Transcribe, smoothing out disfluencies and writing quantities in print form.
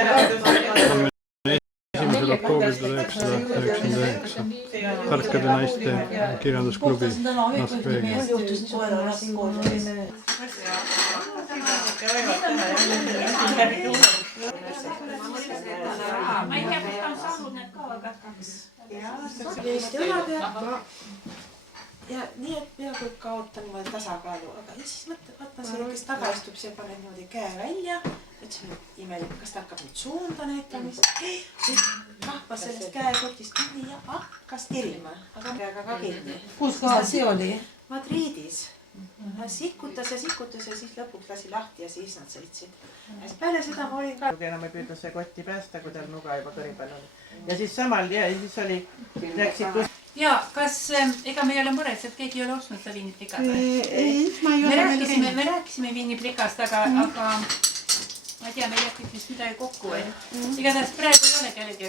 1. oktoobril 1999 Tarkade naiste kirjandusklubi Moskveega. Ma ei tea, kus ta on saanud need ka, aga ja nii, et peaaegu kaotan niimoodi tasakaalu, aga ja siis võtan see, kes taga istub, see paneb niimoodi käe välja, ütlesin, et imelik, kas ta hakkab nüüd suunda näitamis, kahvas sellest käekotist kinni ja hakkas tirima, aga käega ka kinni. Kus kohal see oli? Madridis. Sikutas ja siis lõpuks lasi lahti ja siis nad sõitsid. Peale seda ma olin ka... Enam ei püüdnud see kotti päästa, kui tal nuga juba kõri peal oli. Ja siis samal ja siis oli... Läksid kus... Ja, kas ega me ei ole mures, et keegi ei ole ostnud seda viiniplikast? Ei, ma ei ole. Me rääkisime viiniplikast, aga ma ei tea, meil jätkib vist midagi kokku. Igatahes praegu ei ole kellegi